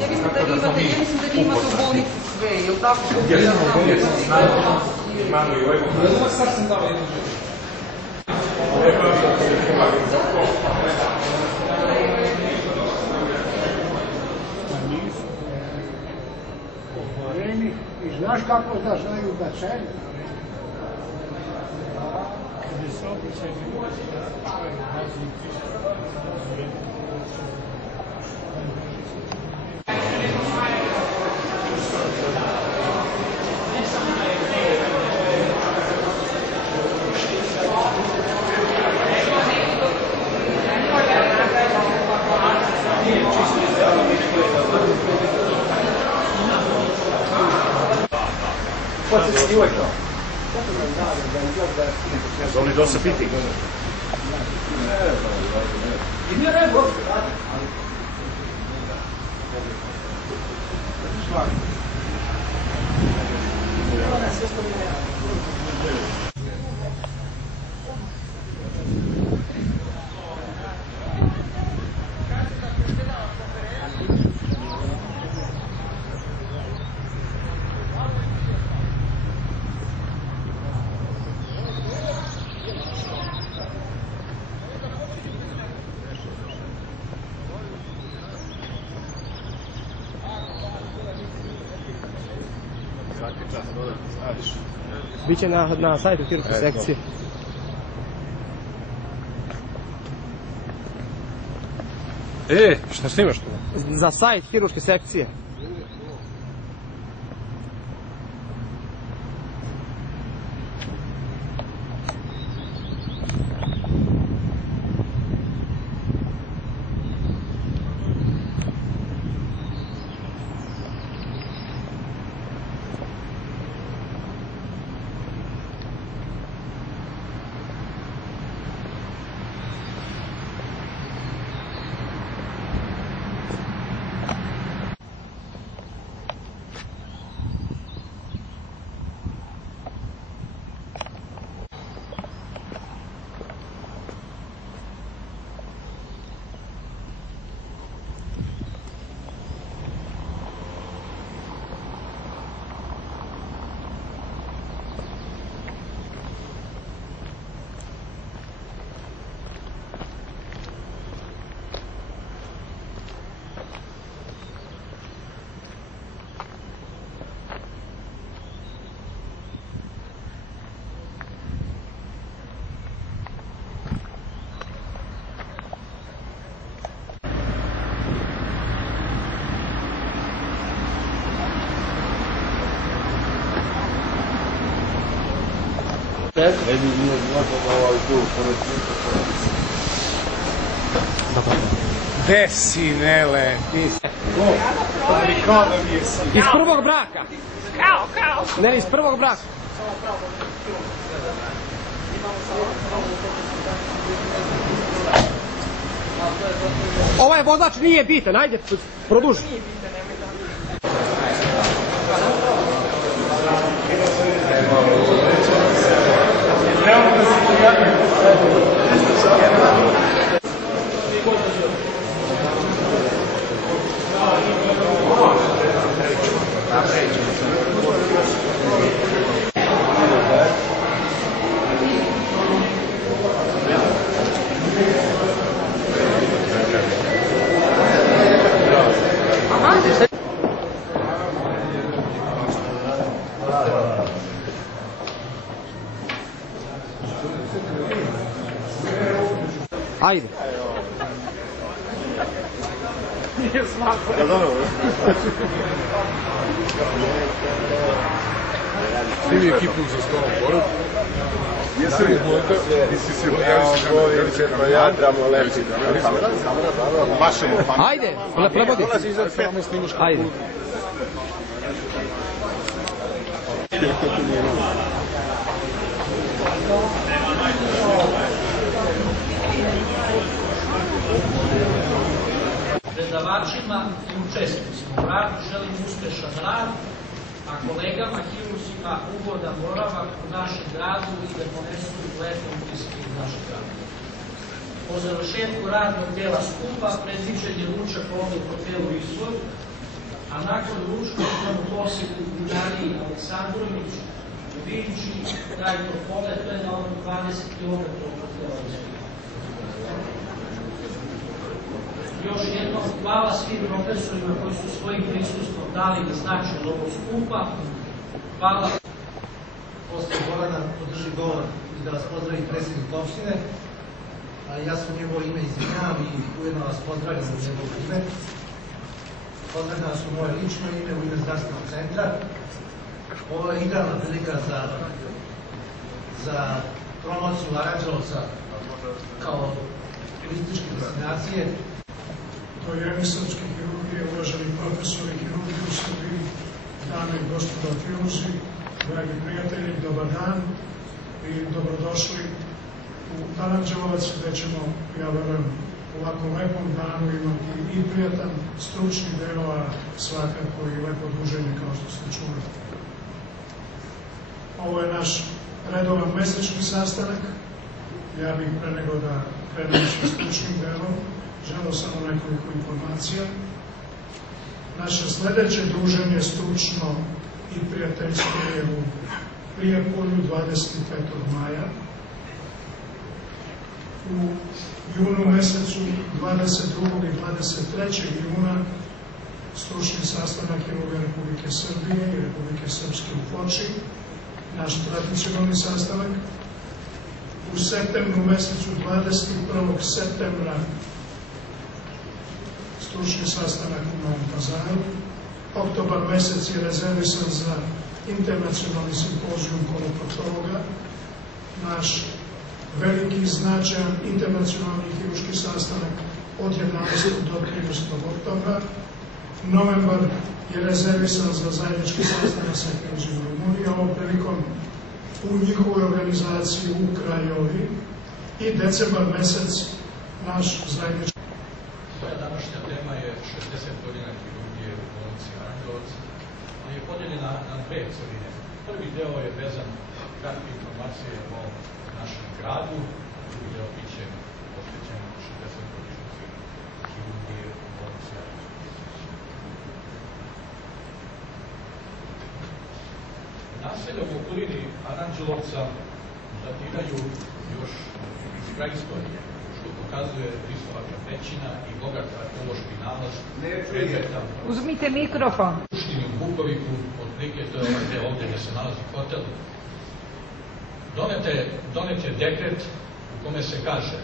Ja mislim da vi imate u bolnici sve, je li tako? Imamo i ovaj moment. Sad sam dao jednu želju. I znaš kako da znaju da sede? Ko se snimaju to? Oni dosta piti. Biće na sajtu hirurške sekcije. Šta snimaš tu? Za sajt hirurške sekcije. Gde si, Nele? Iz prvog braka. Ne, iz prvog braka. Ovaj vozač nije bitan, ajde, produži. Ajde. Nije smako. Da, dobro. Primi ekipu za stolom porod. Jesi li možda? Ja trebamo lepiti. Mašemo. Ajde, plebodi. Ajde. učestvili smo u radu, želim uspešan rad, a kolegama hirurzima ugodan boravak u našem gradu i da ponesu lepe utiske iz našeg grada. Po završetku radnog dela skupa predviđen je ručak ovde u hotelu Izvor, a nakon ručka imamo posjetu Buljariji Aleksandrović, u Vinči, taj Topole, to je na ovom 20 km od hotela Izvor. Još jednom, hvala svim profesorima koji su svojim prisustvom dali na značaj ovog skupa. Hvala. Posle Gorana podrži govor i da vas pozdravi predsjednik opštine. Ja sam u njegovo ime izvinjavam i ujedno vas pozdravljam u njegovo ime. Pozdravljam vas u moje lično ime, u ime zdravstvenog centra. Ovo je idealna prilika za promociju Aranđelovca kao turističke destinacije. Dojeni srpske hirurgije, uvaženi profesori hirurgije u Srbiji, dame i gospodo hirurzi, dragi prijatelji, dobar dan i dobrodošli u Aranđelovac, gde ćemo, ja verujem, u ovako lepom danu imati i prijatan stručni deo, a svakako i lepo druženje, kao što ste čuli. Ovo je naš redovan mesečni sastanak. Ja bih pre nego da krenem sa stručnim delom želeo samo nekoliko informacija. Naše sledeće druženje stručno i prijateljsko je u Prijepolju 25. maja. U junu mesecu 22. i 23. juna stručni sastanak Hirurga Republike Srbije i Republike Srpske u Foči, naš tradicionalni sastanak. U septembru mesecu 21. septembra stručni sastanak u Novom Pazaru. Oktobar mesec je rezervisan za internacionalni simpozijum koloproktologa. Naš veliki značajan internacionalni hirurški sastanak od 11. do 30. oktobra. Novembar je rezervisan za zajednički sastanak sa hirurzima Rumunije, ovom prilikom u njihovoj organizaciji u Krajovi, i decembar mesec naš zajednički. Moja današnja tema je 60 godina hirurgije u bolnici Aranđelovac, ali je podeljena na dve celine. Prvi deo je vezan kratke informacije o našem gradu, drugi deo biće posvećen 60 godišnjici hirurgije u bolnici Aranđelovac. Naselja u okolini Aranđelovca datiraju još iz praistorije, što pokazuje visoka pećina i bogat arheološki nalaz predmeta. Uzmite mikrofon. U Uštini u Bukoviku, otprilike to je ovaj deo ovde gde se nalazi hotel, donet je dekret u kome se kaže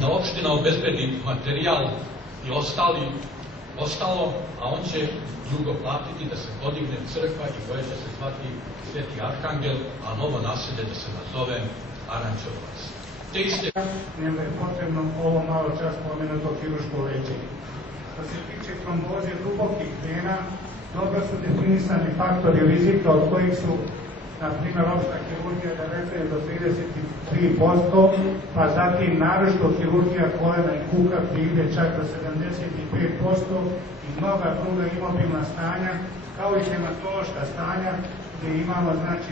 da opština obezbedi materijal i ostalo, a on će drugo platiti da se podigne crkva i koja će se zvati Sveti Arhangel, a novo naselje da se nazove Aranđelovac. Njemu je potrebno ovo malo čas pomenuto hirurško lečenje. Što se tiče tromboze dubokih vena, dobro su definisani faktori rizika, od kojih su, na primjer, opšta hirurgija 19 do 33%, pa zatim naročito hirurgija kolena i kuka gdje ide čak do 75% i mnoga druga imobilna stanja, kao i hematološka stanja gdje imamo, znači,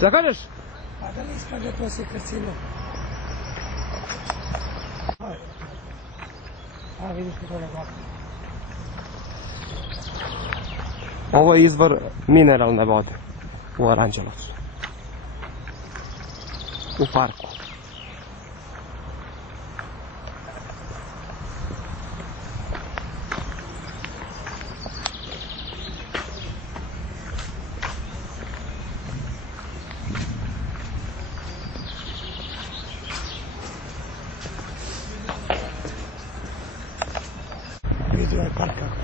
Zagađaš? Pa da li iskaže to se krcilo? A vidiš kako je ovako. Ovo je izvor mineralne vode u Aranđelovcu. u parku. Vidi ovaj park kako.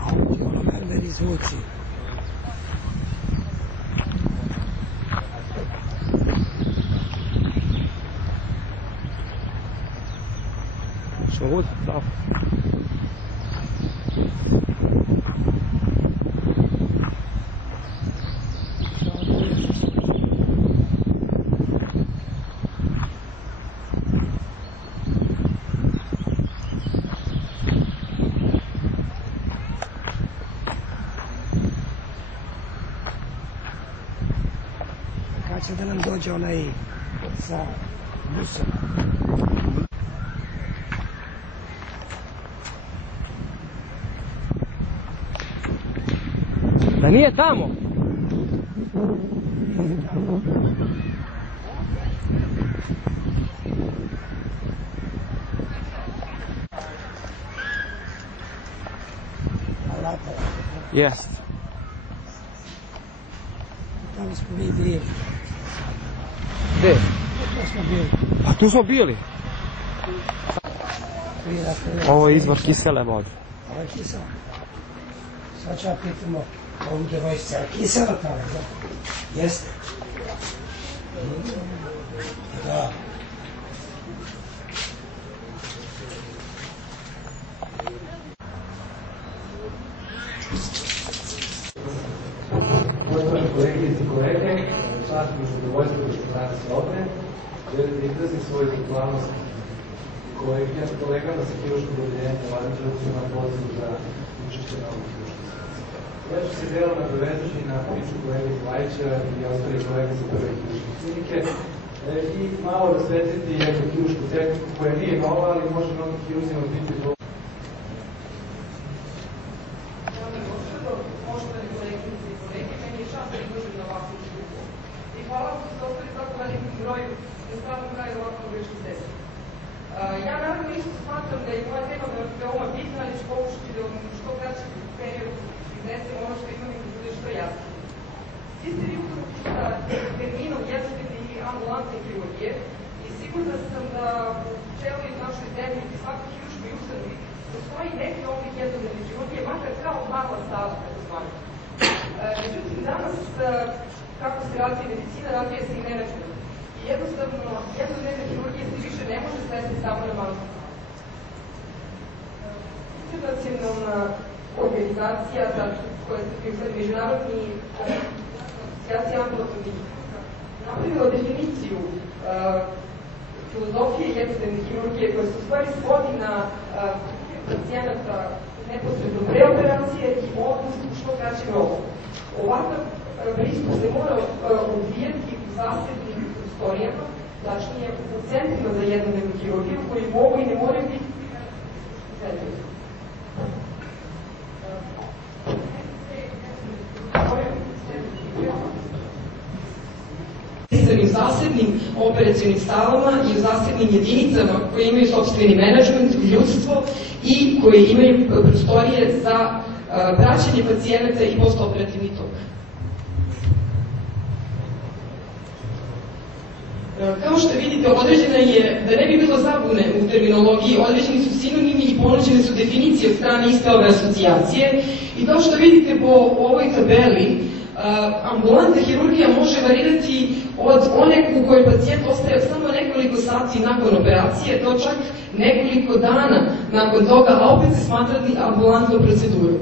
A ovdje ono mermeri zvuci. Schon gut, lauf. Kad će da nam dođe onaj sa busom? Da nije tamo. Jest. Tamo smo mi bili. Gde? Tu smo bili. A tu smo bili. Ovo je izvor kisele vode. Ovo je kisela. Sad ću ja pitamo ovu devojčicu, ali kisela tamo, da? Jeste? Da. Poštovane kolegice i kolege, čast mi je zadovoljstvo da sam danas ovde, želim da izrazim svoju zahvalnost kolegama sa kirurškog odeljenja Vladičevca na pozivu za učešće na ovom kirurškom sesiji. Ja ću se delom nadovezati na priču kolege Zlajića i ostalih kolega sa prve kirurške klinike i malo rasvetliti jednu kiruršku tehniku koja nije nova, ali može mnogo kirurzima biti dobro. Poštovane koleginice i kolege, meni je čast da izložim na ovakvu štuku. I hvala vam što ste ostali tako velikim broju na samom kraju ovakvu kiruršku sesiju. Ja naravno isto smatram da je moja tema veoma bitna, ali ću pokušati da u što kraćem periodu iznesem ono što imam i da bude što jasno. Svi ste vi upravo sa terminom jednostavne i ambulantne kirurgije i sigurna sam da u celoj našoj zemlji i svakoj kirurškoj ustanovi postoji neki oblik jednodnevne kirurgije, makar kao mala sala, kako zvanje. Međutim, danas, kako se razvija medicina, razvija se i menadžment. I jednostavno, jednodnevna kirurgija se više ne može svesti samo na malu. Internacionalna organizacija, koja se prihvali međunarodni asocijacija ambulatornih napravila definiciju filozofije jednodnevne kirurgije koja se u stvari svodi na pacijenata neposredno pre operacije i odnos u što kraćem roku. Ovakav pristup se mora odvijati u zasebnim prostorijama, tačnije u centrima za jednodnevnu kirurgiju koji mogu i ne moraju biti u zasebnim operacionim salama i u zasebnim jedinicama koje imaju sopstveni menadžment, ljudstvo i koje imaju prostorije za praćenje pacijenata i postoperativni tok. Kao što vidite, određena je, da ne bi bilo zabune u terminologiji, određeni su sinonimi i ponuđene su definicije od strane iste ove asocijacije i kao što vidite po ovoj tabeli, ambulantna hirurgija može varirati od one u kojoj pacijent ostaje samo nekoliko sati nakon operacije do čak nekoliko dana nakon toga, a opet se smatrati ambulantnom procedurom.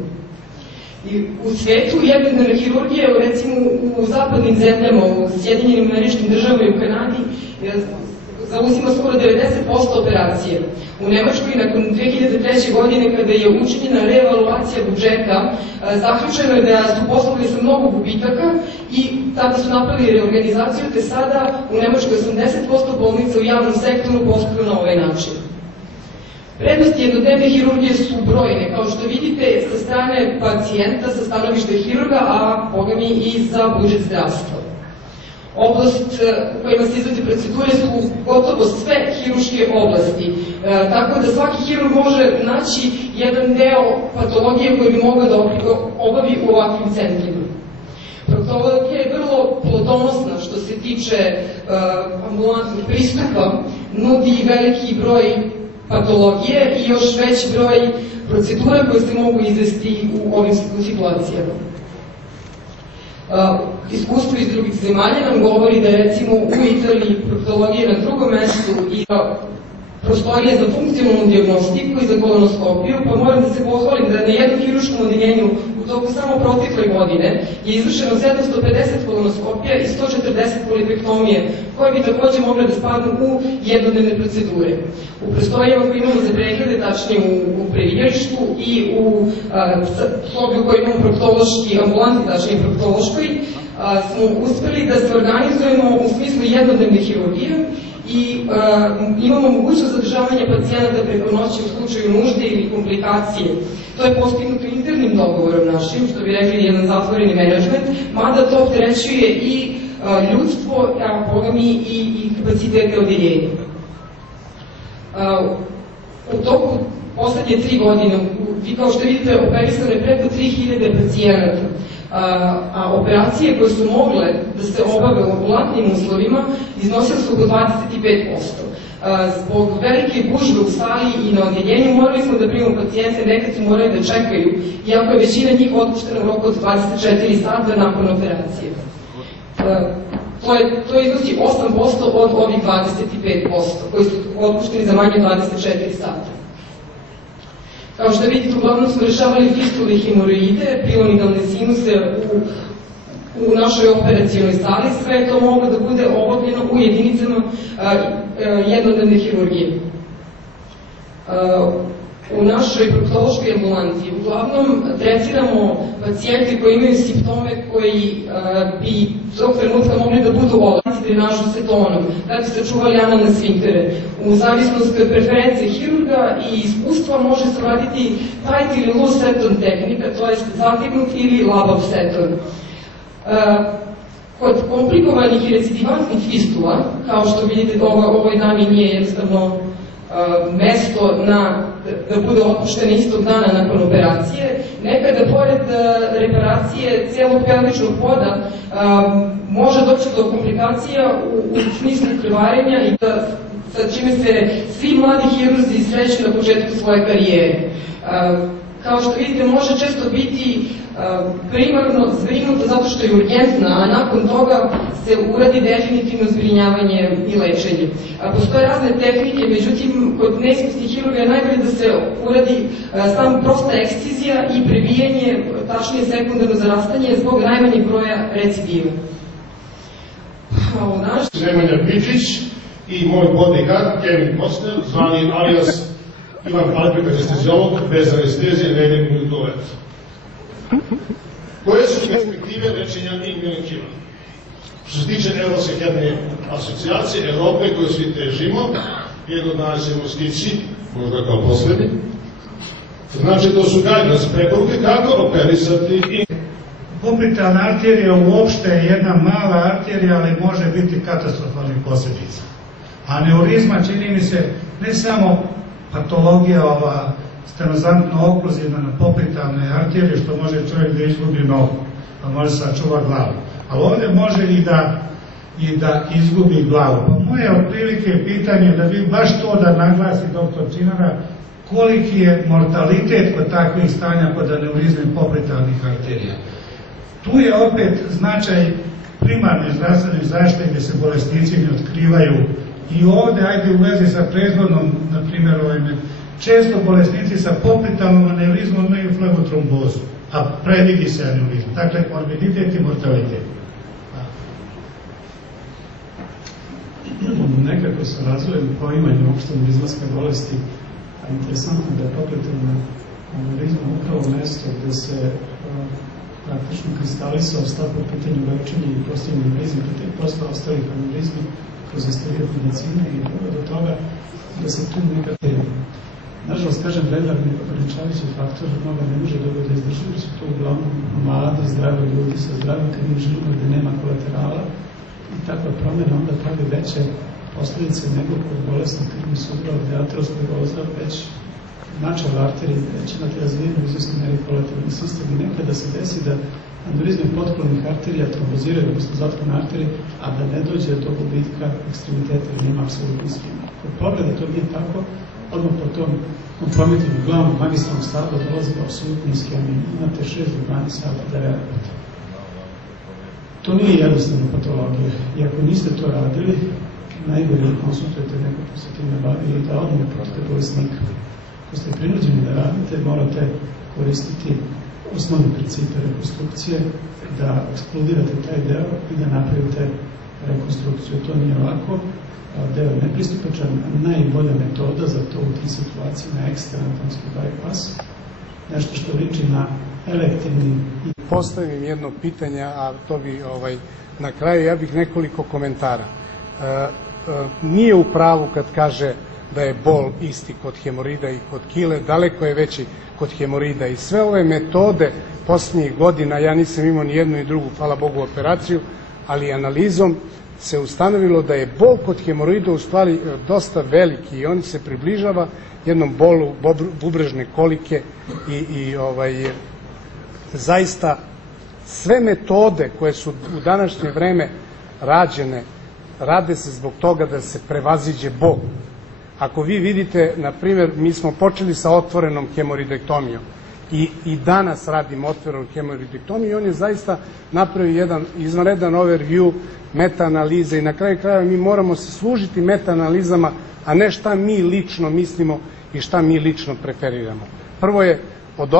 I u svetu jednodnevna hirurgija, recimo u zapadnim zemljama, u Sjedinjenim Američkim Državama i u Kanadi, zauzima skoro 90% operacije. U Nemačkoj, nakon 2003. godine, kada je učinjena reevaluacija budžeta, zaključeno je da su poslovali sa mnogo gubitaka i tada su napravili reorganizaciju, te sada u Nemačkoj 80% bolnica u javnom sektoru posluju na ovaj način. Prednosti jednodnevne hirurgije su brojne, kao što vidite, sa strane pacijenta, sa stanovišta hirurga, a boga mi i za budžet zdravstva. Oblast u kojima se izvode procedure su gotovo sve hirurške oblasti, tako da svaki hirurg može naći jedan deo patologije koji bi mogao da obavi u ovakvim centrima. Proktologija je vrlo plodonosna što se tiče ambulantnih pristupa, nudi veliki broj patologije i još veći broj procedura koje se mogu izvesti u ovim situacijama. Iskustvo iz drugih zemalja nam govori da je recimo u Italiji proktologija na drugom mestu i prostorije za funkcionalnu dijagnostiku i za kolonoskopiju, pa moram da se pohvalim da na jednom hirurškom odeljenju u toku samo protekle godine je izvršeno 750 kolonoskopija i 140 polipektomije, koje bi takođe mogle da spadnu u jednodnevne procedure. U prostorijama koje imamo za preglede, tačnije u previdjelištu i u sobi u kojoj imamo proktološki ambulanti, tačnije proktološkoj, smo uspeli da se organizujemo u smislu jednodnevne hirurgije i imamo mogućnost zadržavanja pacijenata preko noći u slučaju nužde ili komplikacije. To je postignuto internim dogovorom našim, što bi rekli jedan zatvoreni menadžment, mada to opterećuje i ljudstvo, a boga mi i kapacitete odeljenja. U toku poslednje 3 godine, vi kao što vidite, operisano je preko 3000 pacijenata, a operacije koje su mogle da se obave u ambulantnim uslovima iznosile su oko 25%. Zbog velike gužve u sali i na odeljenju morali smo da primimo pacijente, nekad su morali da čekaju, iako je većina njih otpuštena u roku od 24 sata nakon operacije. To iznosi 8% od ovih 25% koji su otpušteni za manje 24 sata. Kao što vidite, uglavnom smo rešavali fistule i hemoroide, pilonidalne sinuse u našoj operacijonoj sali, sve to moglo da bude obavljeno u jedinicama jednodnevne hirurgije. U našoj proktološkoj ambulanti uglavnom tretiramo pacijente koji imaju simptome koji bi tog trenutka mogli da budu ovlasti drenažu setonom, da bi sačuvali analne sfinktere. U zavisnosti od preferencije hirurga i iskustva može se raditi tight ili loose seton tehnika, to je zategnut ili labav seton. Kod komplikovanih i recidivantnih fistula, kao što vidite, ovoj dami nije jednostavno mesto da bude otpuštene istog dana nakon operacije, nekada pored reparacije celog pelvičnog poda može doći do komplikacija u smislu krvarenja i sa čime se svi mladi hirurzi sreću na početku svoje karijere. Kao što vidite, može često biti primarno zbrinuta zato što je urgentna, a nakon toga se uradi definitivno zbrinjavanje i lečenje. Postoje razne tehnike, međutim, kod neiskusnih hirurga je najbolje da se uradi samo prosta ekscizija i prebijanje, tačnije sekundarno zarastanje, zbog najmanjeg broja recidiva. Nemanja Bičić i moj bodyguard Kevin Mosner, zvani alias Ivan Alpek, anesteziolog, bez anestezije, ne idem u toalet. Koje su perspektive lečenja ingerenkiva? Što se tiče Evropske hernie asocijacije, Evrope koju svi težimo, jedno dana ćemo stići, možda kao poslednji. Znači, to su guidance preporuke kako operisati i... Poplitalna arterija uopšte je jedna mala arterija, ali može biti katastrofalnih posljedica. Aneurizma, čini mi se, ne samo patologija ova stenozantno okluzivna na poplitalne arterije, što može čovjek da izgubi nogu, pa može sačuva glavu. Ali ovdje može i da izgubi glavu. Pa moje otprilike pitanje da vi baš to da naglasi doktor Činara, koliki je mortalitet kod takvih stanja kod aneurizme poplitalnih arterija. Tu je opet značaj primarne zdravstvene zaštite gdje se bolesnici ne otkrivaju. I ovdje, ajde u vezi sa prethodnom, na primjer, često bolesnici sa poplitalnom aneurizmom imaju flegotrombozu, a previdi se aneurizam. Dakle, morbiditet i mortalitet. Nekako se razvojem poimanju opštene izlaska bolesti, a interesantno da je poplitalna aneurizma upravo mesto gde se praktično kristalisao stav po pitanju lečenja i postavljanja aneurizma, posle ostalih aneurizma kroz istoriju medicine i do toga da se tu nekako... Nažalost, kažem, regularni ograničavajući faktor mnogo ne može dobro da izdrži, jer su to uglavnom mladi, zdravi ljudi sa zdravim krvnim žilima gde nema kolaterala i takva promjena onda pravi veće posljedice nego kod bolesnog krvnih sudova gde ateroskleroza već načela arterije već imate razvijenu u izvesnoj meri kolateralni sistem i nekada se desi da aneurizme potkolnih arterija tromboziraju, odnosno zatkane arterije, a da ne dođe do gubitka ekstremiteta jer nema apsolutni ischemija. Kod povrede to nije tako, odmah po tom kompromitivnom glavnom magistralnom stadu dolazi do apsolutni ischemija. Imate 6 do 12 sata da reagujete. To nije jednostavna patologija i ako niste to radili, najbolje da konsultujete neko ko se time bavi i da odmah pratite bolesnika. Ako ste prinuđeni da radite, morate koristiti osnovne principe rekonstrukcije, da ekskludirate taj deo i da napravite rekonstrukciju. To nije lako, deo je nepristupačan, najbolja metoda za to u tim situacijama je eksternatomski bypass, nešto što liči na elektivni. Postavim jedno pitanje, a to bi na kraju, ja bih nekoliko komentara. Nije u pravu kad kaže da je bol isti kod hemorida i kod kile, daleko je veći kod hemorida i sve ove metode posljednjih godina, ja nisam imao ni jednu ni drugu, hvala Bogu, operaciju, ali analizom se ustanovilo da je bol kod hemorida u stvari dosta veliki i on se približava jednom bolu bubrežne kolike i zaista sve metode koje su u današnje vreme rađene, rade se zbog toga da se prevaziđe bol. Ako vi vidite, na primjer, mi smo počeli sa otvorenom hemoridektomijom i danas radimo otvorenu hemoridektomiju i on je zaista napravio jedan izvanredan overview, meta-analize i na kraju krajeva mi moramo se služiti meta-analizama, a ne šta mi lično mislimo i šta mi lično preferiramo. Prvo je od